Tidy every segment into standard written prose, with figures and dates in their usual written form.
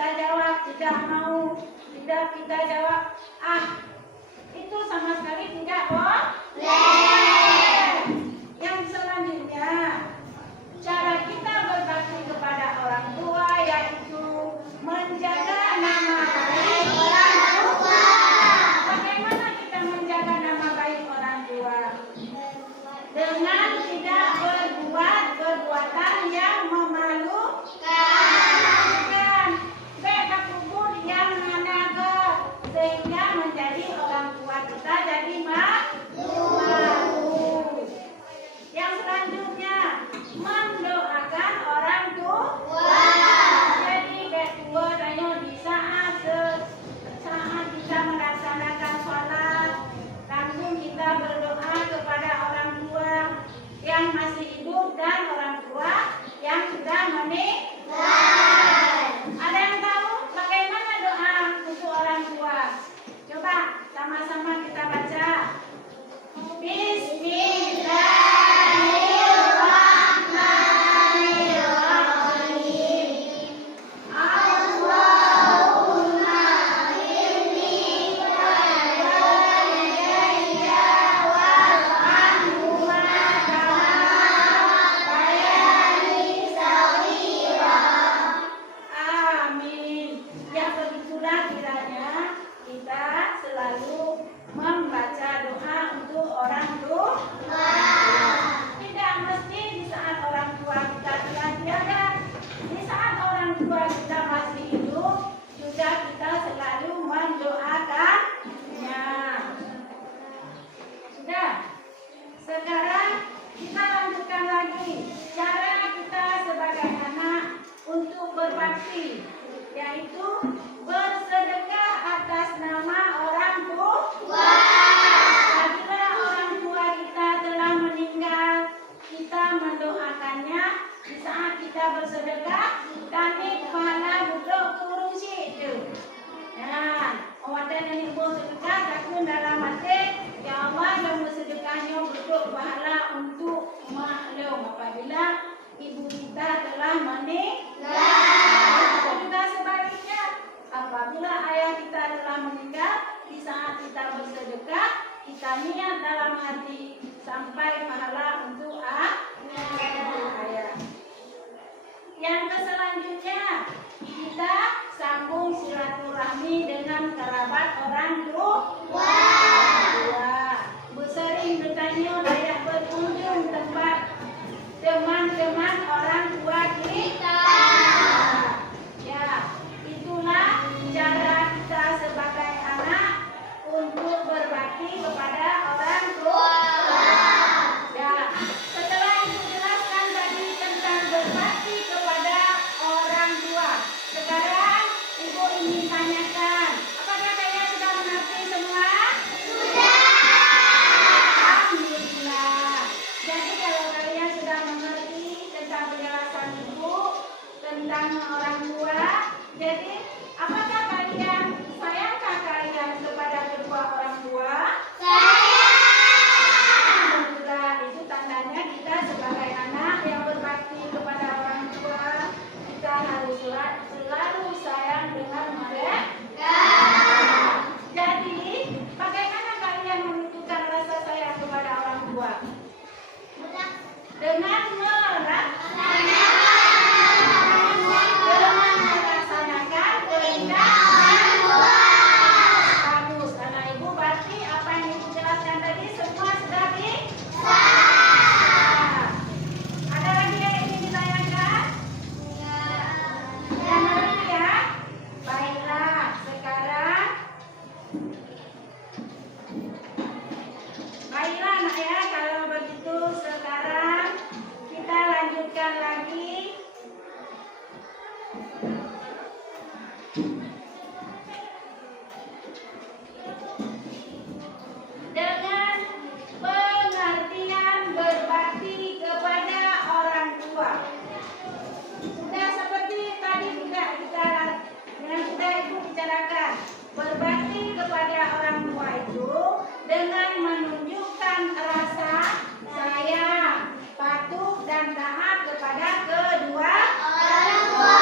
kita jawab tidak mau, tidak kita jawab itu sama sekali tidak boleh. Yang selanjutnya, cara kita berbakti kepada orang tua yaitu menjaga nama baik orang tua. Bagaimana kita menjaga nama baik orang tua? Dengan tidak berbuat perbuatan yang memalukan, beda kubur yang managa, sehingga menjadi orang tua kita jadi malu. Yang selanjutnya, mendoakan orang tua. Jadi kedua tanya di saat kita melaksanakan sholat, langsung kita berdoa kepada orang tua yang masih hidup dan orang tua yang sudah meninggal. Ada yang tahu bagaimana doa untuk orang tua? Coba sama-sama kita baca. Bismillahirrahmanirrahim. Allahumma inni walidayya warhamhuma kama rabbayani shaghira. Amin. Ya begitulah kiranya kita selalu membaca doa untuk orang tua. Tidak mesti di saat orang tua kita telah tiada, di saat orang tua kita masih hidup juga kita selalu mendoakannya. Sudah. Sekarang kita lanjutkan lagi cara kita sebagai anak untuk berbakti, yaitu bersedekah atas nama orang tua. Apabila orang tua kita telah meninggal, kita mendoakannya di saat kita bersedekah. Kami pahala budok kurusi itu. Nah, awatan yang ibu sedekah takun dalam hati, ya Allah yang bersedekahnya budok pahala untuk maklum apabila ibu kita telah meninggal. Juga sebaliknya, apabila ayah kita telah meninggal, di saat kita bersedekah, kita niat dalam hati sampai pahala untuk ayah. Yang selanjutnya, kita sambung silaturahmi dengan kerabat orang tua. Bersering bertanya dayak berkunjung tempat teman-teman orang tua kita. Ya, itulah cara kita sebagai anak untuk berbakti kepada orang tua. Ya, setelah itu jelaskan tadi tentang berbakti kepada orang tua. Sekarang ibu ingin tanyakan, apakah kalian sudah mengerti semua? Sudah. Alhamdulillah. Jadi kalau kalian sudah mengerti tentang penjelasan ibu tentang orang tua, jadi apakah kalian sayangkah kalian kepada kedua orang tua? Alhamdulillah, itu tandanya kita sebagai anak yang berbakti kepada orang tua, kita harus selalu sayang dengan mereka. Jadi, bagaimana kalian menunjukkan rasa sayang kepada orang tua? Dengan melaksanakan perintah bagus. Anak ibu berarti apa yang ibu jelaskan tadi semua sudah bisa. Ada lagi yang ingin ditanyakan? Yang lagi ya? Baiklah, sekarang baiklah anak ya, kalau begitu sekarang kita lanjutkan lagi. Dengan pengertian berbakti kepada orang tua. Sudah seperti tadi juga dengan sudah ibu bicarakan, berbakti kepada orang tua itu dengan menunjukkan rasa sayang, patuh dan taat kepada kedua orang tua.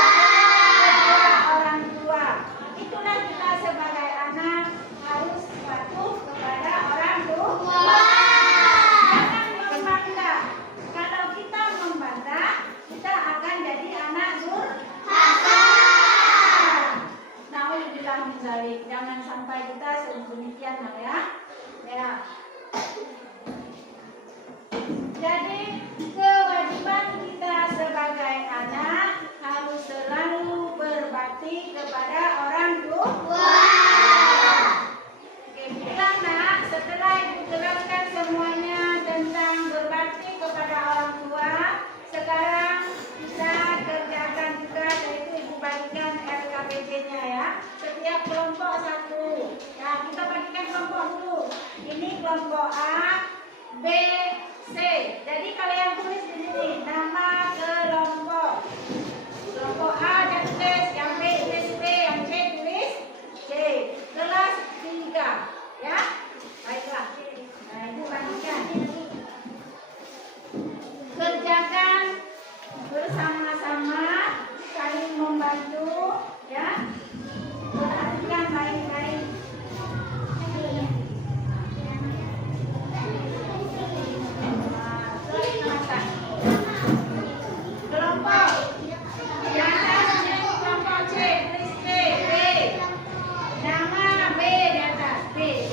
perhatian ya. Ya. Jadi kewajiban kita sebagai anak harus selalu berbakti kepada orang tua. Oke, bilang nak, setelah dijelaskan semuanya tentang berbakti kepada orang tua, sekarang kita kerjakan juga, yaitu ibu bagikan RKPJ-nya ya. Setiap kelompok satu. Ya, kita bagikan kelompok dulu. Ini kelompok A, B, C. Jadi kalian tulis di sini nama kelompok. Kelompok A dan tulis, yang B tulis B, yang C tulis C. Kelas 3. Ya, baiklah. Nah, itu bagikan. Kerjakan bersama-sama, saling membantu, ya. Perhatikan baik-baik. Kelompok yang atas kelompok C, tulis B, B. Nama B di atas, B, B.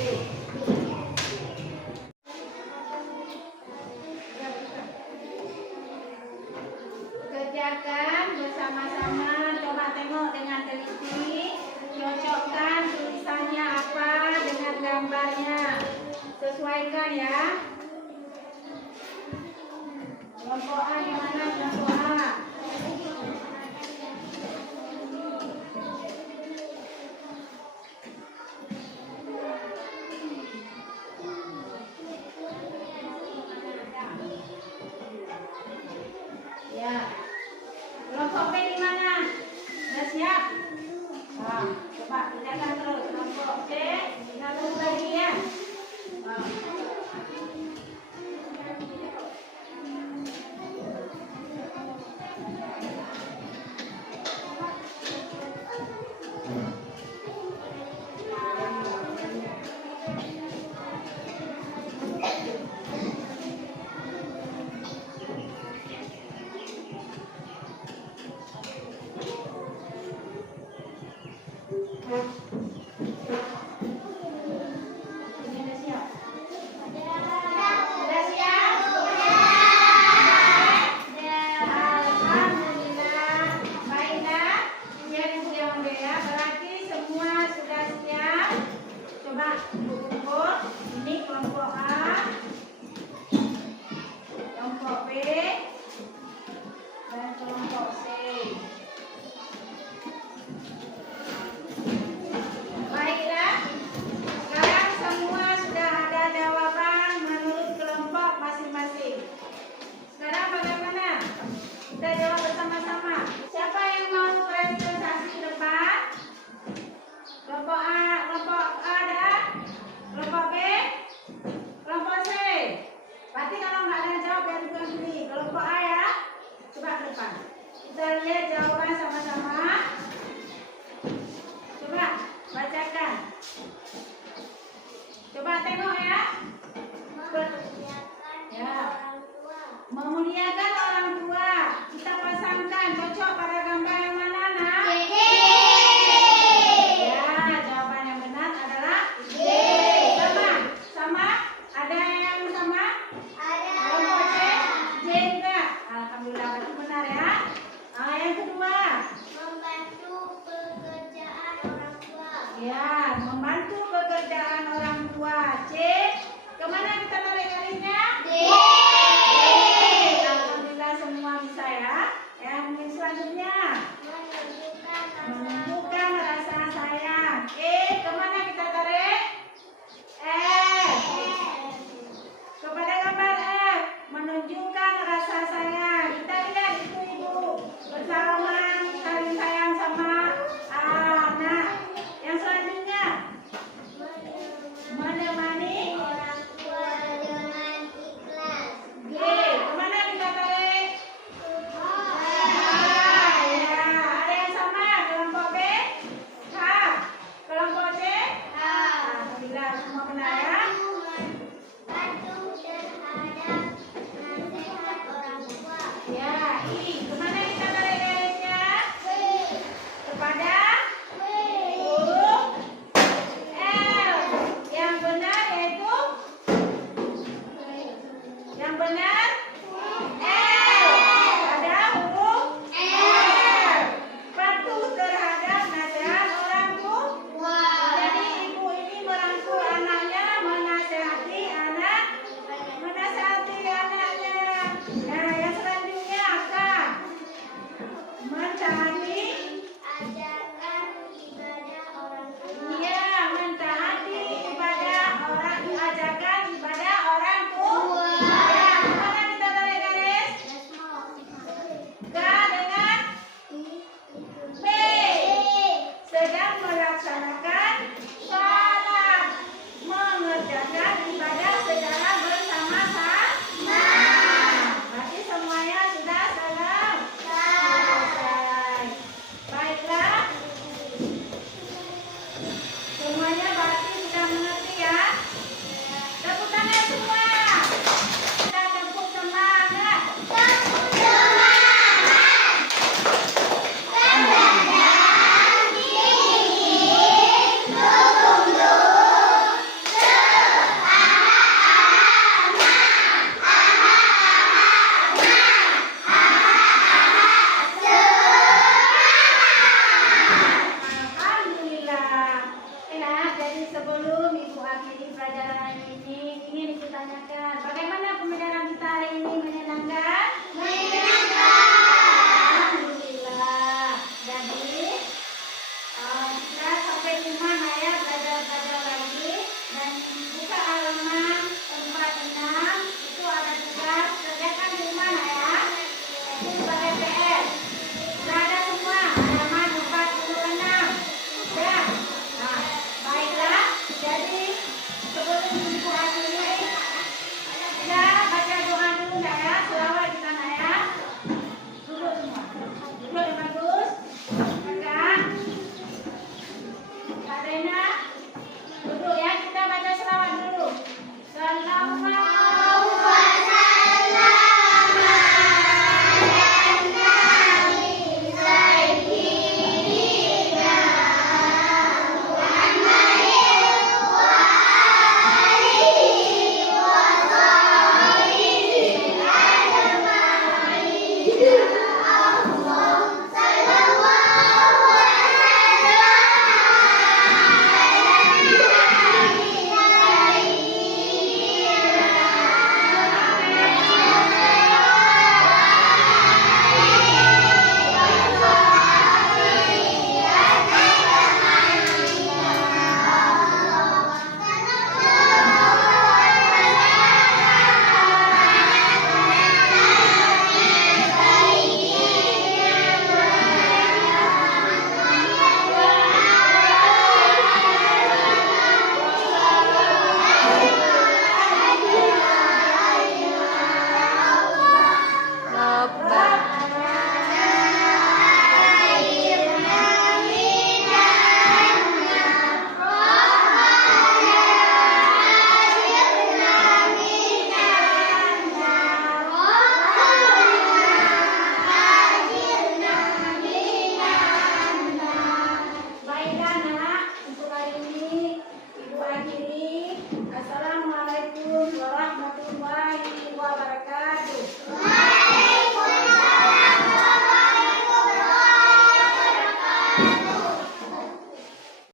Kerjakan bersama-sama, coba tengok dengan teliti, cocokkan tulisannya apa dengan gambarnya, sesuaikan ya. Kelompok A yang mana kelompok A? Ya. Kelompok B di mana? Sudah siap? Nah, coba kerjakan terus. Kelompok C, kita tunggu lagi ya. Nah.